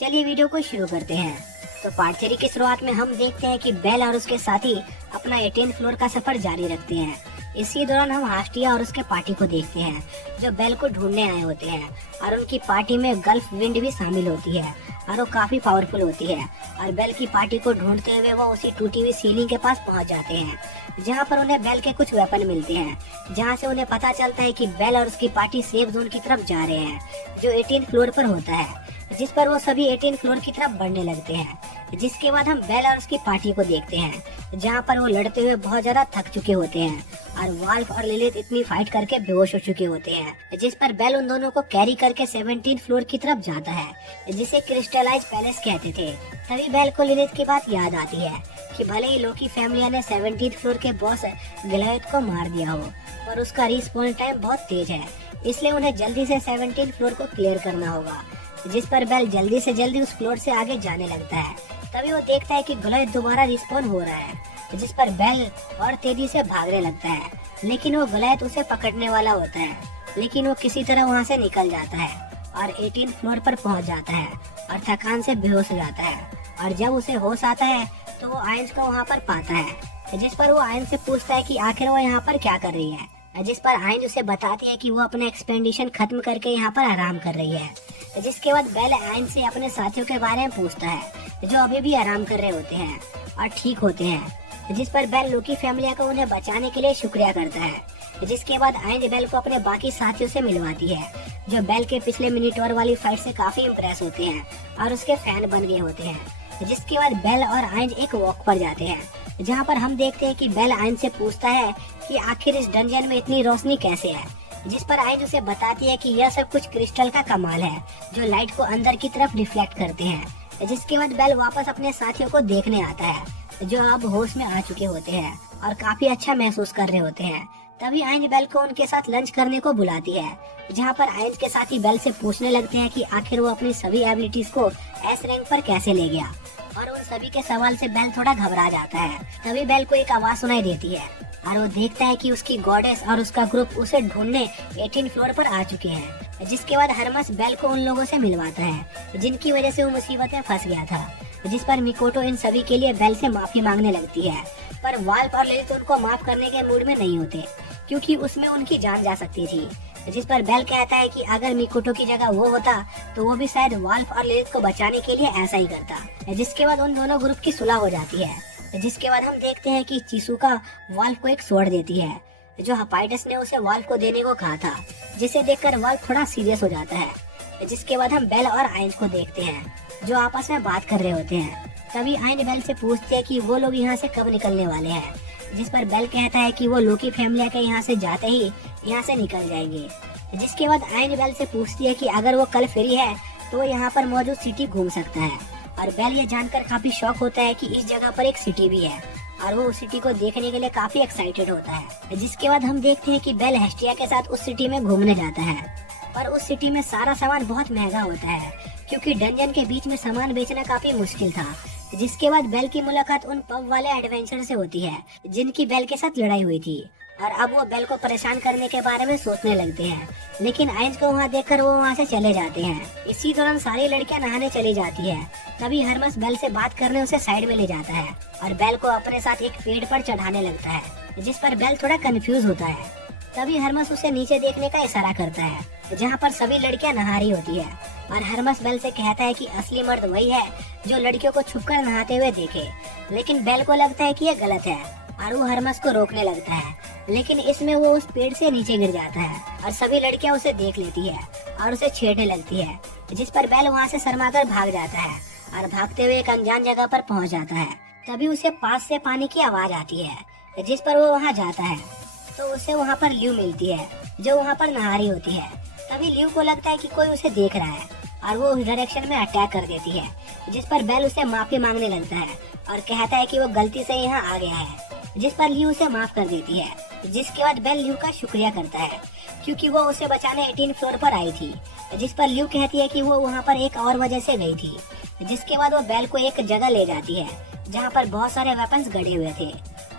चलिए वीडियो को शुरू करते हैं। तो पार्ट 3 की शुरुआत में हम देखते हैं कि बेल और उसके साथी अपना 18 फ्लोर का सफर जारी रखते हैं। इसी दौरान हम हास्टिया और उसके पार्टी को देखते हैं जो बेल को ढूंढने आए होते हैं और उनकी पार्टी में गल्फ विंड भी शामिल होती है और वो काफी पावरफुल होती है। और बेल की पार्टी को ढूंढते हुए वो उसी टूटी हुई सीलिंग के पास पहुंच जाते हैं जहां पर उन्हें बेल के कुछ वेपन मिलते हैं, जहां से उन्हें पता चलता है कि बेल और उसकी पार्टी सेफ जोन की तरफ जा रहे हैं जो 18 फ्लोर पर होता है, जिस पर वो सभी 18 फ्लोर की तरफ बढ़ने लगते हैं। जिसके बाद हम बेल और उसकी पार्टी को देखते हैं जहां पर वो लड़ते हुए बहुत ज्यादा थक चुके होते हैं और वाल्फ और लिलिथ इतनी फाइट करके बेहोश हो चुके होते हैं, जिस पर बेल उन दोनों को कैरी करके 17 फ्लोर की तरफ जाता है जिसे क्रिस्टलाइज पैलेस कहते थे। तभी बेल को लिलिथ की बात याद आती है कि भले ही लोकी फैमिली ने 17 फ्लोर के बॉस गलायत को मार दिया हो पर उसका रिस्पॉन्स टाइम बहुत तेज है, इसलिए उन्हें जल्दी से 17 फ्लोर को क्लियर करना होगा। जिस पर बेल जल्दी से जल्दी उस फ्लोर से आगे जाने लगता है। तभी वो देखता है कि गलायत दोबारा रिस्पॉन हो रहा है, जिस पर बेल और तेजी से भागने लगता है, लेकिन वो गलायत उसे पकड़ने वाला होता है, लेकिन वो किसी तरह वहाँ से निकल जाता है और 18 फ्लोर पर पहुँच जाता है और थकान से बेहोश हो जाता है। और जब उसे होश आता है तो वो आयंस को वहाँ पर पाता है, जिस पर वो आयंस से पूछता है कि आखिर वो यहाँ पर क्या कर रही है, जिस पर आयंस उसे बताती है कि वो अपना एक्सपेंडिशन खत्म करके यहाँ पर आराम कर रही है। जिसके बाद बेल आयंस से अपने साथियों के बारे में पूछता है जो अभी भी आराम कर रहे होते हैं और ठीक होते हैं, जिस पर बेल लोकी फैमिली को उन्हें बचाने के लिए शुक्रिया करता है। जिसके बाद आयंस बेल को अपने बाकी साथियों से मिलवाती है जो बेल के पिछले मिनटोर वाली फाइट से काफी इम्प्रेस होते हैं और उसके फैन बन गए होते हैं। जिसके बाद बेल और आयंस एक वॉक पर जाते हैं जहाँ पर हम देखते हैं कि बेल आयंस से पूछता है कि आखिर इस डंजन में इतनी रोशनी कैसे है, जिस पर आयंस उसे बताती है कि यह सब कुछ क्रिस्टल का कमाल है जो लाइट को अंदर की तरफ रिफ्लेक्ट करते हैं। जिसके बाद बेल वापस अपने साथियों को देखने आता है जो अब होश में आ चुके होते हैं और काफी अच्छा महसूस कर रहे होते हैं। तभी आयंस बेल को उनके साथ लंच करने को बुलाती है जहाँ पर आयंस के साथी बेल से पूछने लगते हैं कि आखिर वो अपनी सभी एबिलिटीज को एस रैंक पर कैसे ले गया, और उन सभी के सवाल से बेल थोड़ा घबरा जाता है। तभी बेल को एक आवाज सुनाई देती है और वो देखता है कि उसकी गॉडेस और उसका ग्रुप उसे ढूंढने 18 फ्लोर पर आ चुके हैं। जिसके बाद हरमस बेल को उन लोगों से मिलवाता है जिनकी वजह से वो मुसीबत में फंस गया था। जिस पर मिकोटो इन सभी के लिए बेल से माफी मांगने लगती है, पर वाल्फ और लिलिथ उनको माफ करने के मूड में नहीं होते क्योंकि उसमें उनकी जान जा सकती थी। जिस पर बेल कहता है कि अगर मिकोटो की जगह वो होता तो वो भी शायद वाल्फ और लिलिथ को बचाने के लिए ऐसा ही करता। जिसके बाद उन दोनों ग्रुप की सुलह हो जाती है। जिसके बाद हम देखते हैं कि चिसुका वाल्फ को एक स्वॉर्ड देती है जो हपाइडस ने उसे वाल्फ को देने को कहा था, जिसे देखकर वाल्फ थोड़ा सीरियस हो जाता है। जिसके बाद हम बेल और आयंस को देखते हैं जो आपस में बात कर रहे होते हैं। तभी आयंस बेल से पूछते हैं कि वो लोग यहाँ से कब निकलने वाले हैं, जिस पर बेल कहता है कि वो लोकी फैमिली के यहाँ से जाते ही यहाँ से निकल जाएंगे। जिसके बाद आयंस बेल से पूछती है कि अगर वो कल फ्री है तो वो यहाँ पर मौजूद सिटी घूम सकता है, और बेल ये जानकर काफी शॉक होता है कि इस जगह पर एक सिटी भी है और वो उस सिटी को देखने के लिए काफी एक्साइटेड होता है। जिसके बाद हम देखते हैं कि बेल हेस्टिया के साथ उस सिटी में घूमने जाता है, पर उस सिटी में सारा सामान बहुत महंगा होता है क्योंकि डंजन के बीच में सामान बेचना काफी मुश्किल था। जिसके बाद बेल की मुलाकात उन पब वाले एडवेंचर से होती है जिनकी बेल के साथ लड़ाई हुई थी, और अब वो बेल को परेशान करने के बारे में सोचने लगते हैं, लेकिन आयंस को वहाँ देखकर वो वहाँ से चले जाते हैं। इसी दौरान सारी लड़कियां नहाने चली जाती है। तभी हरमस बेल से बात करने उसे साइड में ले जाता है और बेल को अपने साथ एक पेड़ पर चढ़ाने लगता है, जिस पर बेल थोड़ा कंफ्यूज होता है। तभी हरमस उसे नीचे देखने का इशारा करता है जहाँ पर सभी लड़कियां नहा रही होती है, और हरमस बेल से कहता है कि असली मर्द वही है जो लड़कियों को छुपकर नहाते हुए देखे। लेकिन बेल को लगता है कि यह गलत है और वो हरमस को रोकने लगता है, लेकिन इसमें वो उस पेड़ से नीचे गिर जाता है और सभी लड़कियां उसे देख लेती है और उसे छेड़ने लगती है। जिस पर बेल वहाँ से शर्माकर भाग जाता है और भागते हुए एक अनजान जगह पर पहुँच जाता है। तभी उसे पास से पानी की आवाज आती है, जिस पर वो वहाँ जाता है तो उसे वहाँ पर ल्यू मिलती है जो वहाँ पर नहा रही होती है। तभी ल्यू को लगता है कि कोई उसे देख रहा है और वो उस डायरेक्शन में अटैक कर देती है, जिस पर बेल उसे माफी मांगने लगता है और कहता है कि वो गलती से यहाँ आ गया है, जिस पर ल्यू उसे माफ कर देती है। जिसके बाद बेल ल्यू का शुक्रिया करता है क्योंकि वो उसे बचाने 18 फ्लोर पर आई थी, जिस पर ल्यू कहती है कि वो वहाँ पर एक और वजह से गई थी। जिसके बाद वो बेल को एक जगह ले जाती है जहाँ पर बहुत सारे वेपन्स गड़े हुए थे,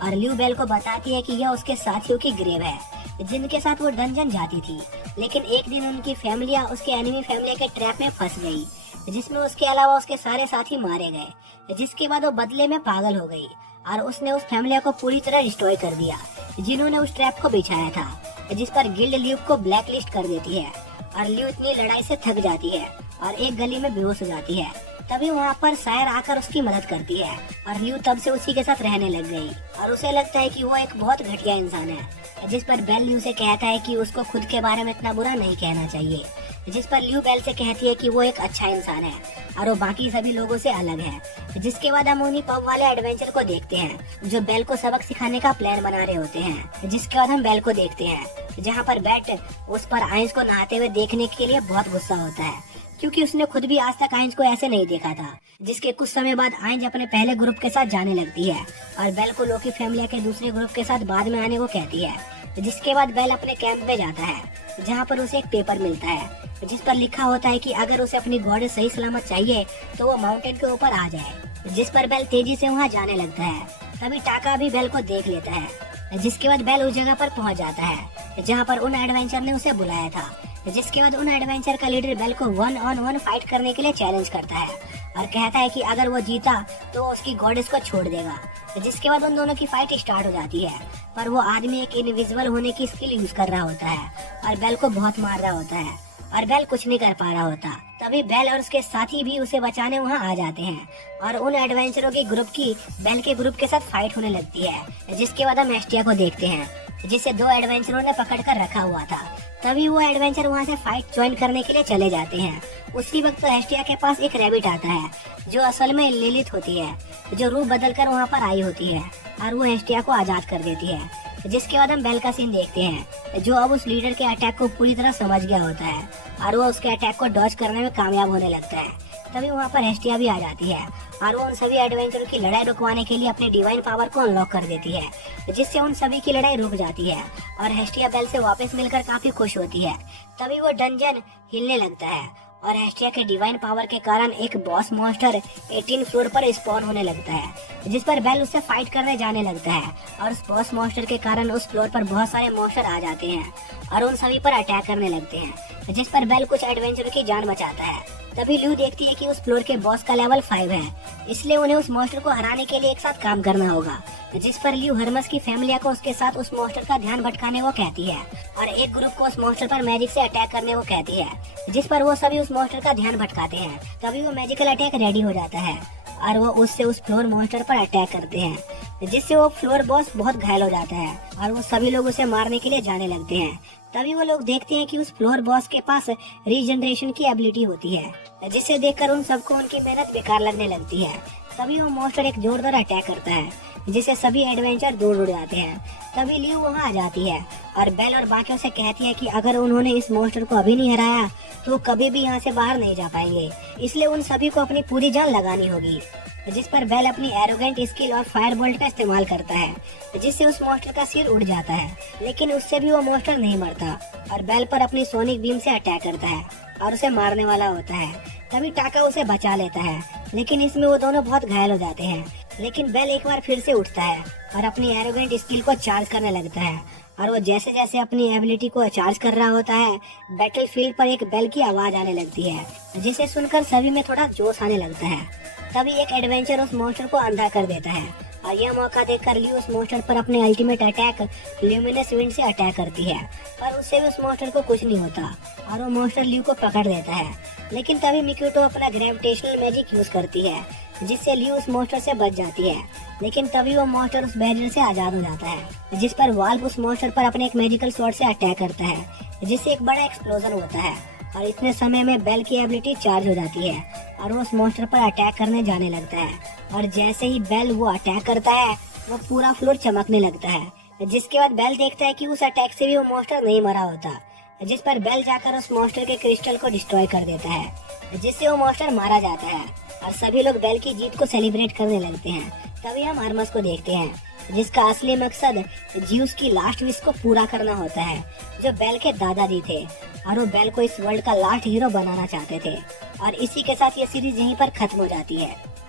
और ल्यू बेल को बताती है कि यह उसके साथियों की ग्रेव है जिनके साथ वो डंजन जाती थी, लेकिन एक दिन उनकी फैमिलियाँ उसके एनिमी फैमिली के ट्रैप में फंस गई। जिसमें उसके अलावा उसके सारे साथी मारे गए। जिसके बाद वो बदले में पागल हो गई और उसने उस फैमिली को पूरी तरह डिस्ट्रॉय कर दिया जिन्होंने उस ट्रैप को बिछाया था, जिस पर गिल्ड ल्यू को ब्लैक लिस्ट कर देती है और ल्यू इतनी लड़ाई से थक जाती है और एक गली में बेहोश हो जाती है। तभी वहाँ पर सायर आकर उसकी मदद करती है और ल्यू तब से उसी के साथ रहने लग गई और उसे लगता है कि वो एक बहुत घटिया इंसान है। जिस पर बेल ल्यू से कहता है कि उसको खुद के बारे में इतना बुरा नहीं कहना चाहिए। जिस पर ल्यू बेल से कहती है कि वो एक अच्छा इंसान है और वो बाकी सभी लोगों से अलग है। जिसके बाद हम उन्हीं पब वाले एडवेंचर को देखते हैं जो बेल को सबक सिखाने का प्लान बना रहे होते हैं। जिसके बाद हम बेल को देखते हैं जहाँ पर बैट उस पर आइंस को नहाते हुए देखने के लिए बहुत गुस्सा होता है क्योंकि उसने खुद भी आज तक आइंस को ऐसे नहीं देखा था। जिसके कुछ समय बाद आइंस अपने पहले ग्रुप के साथ जाने लगती है और बेल को लोकी फैमिली के दूसरे ग्रुप के साथ बाद में आने को कहती है। जिसके बाद बेल अपने कैंप में जाता है जहाँ पर उसे एक पेपर मिलता है जिस पर लिखा होता है कि अगर उसे अपनी गॉड सही सलामत चाहिए तो वो माउंटेन के ऊपर आ जाए। जिस पर बेल तेजी से वहाँ जाने लगता है। तभी टाका भी बेल को देख लेता है। जिसके बाद बेल उस जगह पर पहुँच जाता है जहाँ पर उन एडवेंचर ने उसे बुलाया था। जिसके बाद उन एडवेंचर का लीडर बेल को 1-on-1 फाइट करने के लिए चैलेंज करता है और कहता है कि अगर वो जीता तो उसकी गॉडेस को छोड़ देगा। जिसके बाद उन दोनों की फाइट स्टार्ट हो जाती है पर वो आदमी एक इनविजिबल होने की स्किल यूज कर रहा होता है और बेल को बहुत मार रहा होता है और बेल कुछ नहीं कर पा रहा होता। तभी बेल और उसके साथी भी उसे बचाने वहाँ आ जाते हैं और उन एडवेंचरों के ग्रुप की बेल के ग्रुप के साथ फाइट होने लगती है। जिसके बाद हम एस्टिया को देखते हैं जिसे 2 एडवेंचरों ने पकड़ कर रखा हुआ था। तभी वो एडवेंचर वहाँ से फाइट ज्वाइन करने के लिए चले जाते हैं। उसी वक्त एस्टिया के पास एक रैबिट आता है जो असल में लिलिथ होती है जो रूप बदल कर वहाँ पर आई होती है और वो एस्टिया को आजाद कर देती है। जिसके बाद हम बेल का सीन देखते हैं जो अब उस लीडर के अटैक को पूरी तरह समझ गया होता है और वो उसके अटैक को डॉज करने में कामयाब होने लगता है। तभी वहाँ पर एस्टिया भी आ जाती है और वो उन सभी एडवेंचरों की लड़ाई रुकवाने के लिए अपने डिवाइन पावर को अनलॉक कर देती है जिससे उन सभी की लड़ाई रुक जाती है और एस्टिया बेल से वापस मिलकर काफी खुश होती है। तभी वो डंजन हिलने लगता है और एस्टिया के डिवाइन पावर के कारण एक बॉस मॉन्स्टर 18 फ्लोर पर स्पॉन होने लगता है जिस पर बेल उससे फाइट करने जाने लगता है और उस बॉस मॉन्स्टर के कारण उस फ्लोर पर बहुत सारे मॉन्स्टर आ जाते हैं और उन सभी पर अटैक करने लगते हैं। जिस पर बेल कुछ एडवेंचर की जान बचाता है। तभी ल्यू देखती है कि उस फ्लोर के बॉस का लेवल 5 है इसलिए उन्हें उस मॉन्स्टर को हराने के लिए एक साथ काम करना होगा। जिस पर ल्यू हरमस की फैमिली को उसके साथ उस मॉन्स्टर का ध्यान भटकाने को कहती है और एक ग्रुप को उस मॉन्स्टर पर मैजिक से अटैक करने को कहती है जिस पर वो सभी उस मॉन्स्टर का ध्यान भटकाते हैं। तभी वो मैजिकल अटैक रेडी हो जाता है और वो उससे उस फ्लोर मॉन्स्टर पर अटैक करते हैं जिससे वो फ्लोर बॉस बहुत घायल हो जाता है और वो सभी लोग उसे मारने के लिए जाने लगते हैं। तभी वो लोग देखते हैं कि उस फ्लोर बॉस के पास रीजनरेशन की एबिलिटी होती है जिसे देखकर उन सबको उनकी मेहनत बेकार लगने लगती है। तभी वो मॉन्स्टर एक जोरदार अटैक करता है जिसे सभी एडवेंचर दूर उड़ जाते हैं। तभी ल्यू वहाँ आ जाती है और बेल और बाकियों से कहती है कि अगर उन्होंने इस मॉन्स्टर को अभी नहीं हराया तो कभी भी यहाँ से बाहर नहीं जा पाएंगे, इसलिए उन सभी को अपनी पूरी जान लगानी होगी। जिस पर बेल अपनी एरोगेंट स्किल और फायर बोल्ट का इस्तेमाल करता है जिससे उस मॉन्स्टर का सिर उड़ जाता है लेकिन उससे भी वो मॉन्स्टर नहीं मरता और बेल पर अपनी सोनिक बीम से अटैक करता है और उसे मारने वाला होता है। तभी टाका उसे बचा लेता है लेकिन इसमें वो दोनों बहुत घायल हो जाते हैं। लेकिन बेल एक बार फिर से उठता है और अपनी एरोगेंट स्किल को चार्ज करने लगता है और वो जैसे जैसे अपनी एबिलिटी को चार्ज कर रहा होता है बैटलफील्ड पर एक बेल की आवाज आने लगती है जिसे सुनकर सभी में थोड़ा जोश आने लगता है। तभी एक एडवेंचर उस मॉन्स्टर को अंधा कर देता है और यह मौका देखकर ल्यू उस मॉन्स्टर पर अपने अल्टीमेट अटैक ल्यूमिनस विंड से अटैक करती है पर उससे भी उस मॉन्स्टर को कुछ नहीं होता और वो मॉन्स्टर ल्यू को पकड़ लेता है। लेकिन तभी मिक्यूटो अपना ग्रेविटेशनल मैजिक यूज करती है जिससे ल्यू उस मॉन्स्टर से बच जाती है। लेकिन तभी वो मॉन्स्टर उस बैरियर से आजाद हो जाता है जिस पर वाल्व उस मॉन्स्टर पर अपने एक मैजिकल स्वॉर्ड से अटैक करता है जिससे एक बड़ा एक्सप्लोजन होता है और इतने समय में बेल की एबिलिटी चार्ज हो जाती है और वो उस मॉन्स्टर पर अटैक करने जाने लगता है और जैसे ही बेल वो अटैक करता है वो पूरा फ्लोर चमकने लगता है। जिसके बाद बेल देखता है कि उस अटैक से भी वो मॉन्स्टर नहीं मरा होता जिस पर बेल जाकर उस मॉन्स्टर के क्रिस्टल को डिस्ट्रॉय कर देता है जिससे वो मॉन्स्टर मारा जाता है और सभी लोग बेल की जीत को सेलिब्रेट करने लगते हैं। तभी हम हरमस को देखते हैं जिसका असली मकसद ज्यूस की लास्ट विश को पूरा करना होता है जो बेल के दादाजी थे और वो बेल को इस वर्ल्ड का लास्ट हीरो बनाना चाहते थे। और इसी के साथ ये सीरीज यहीं पर खत्म हो जाती है।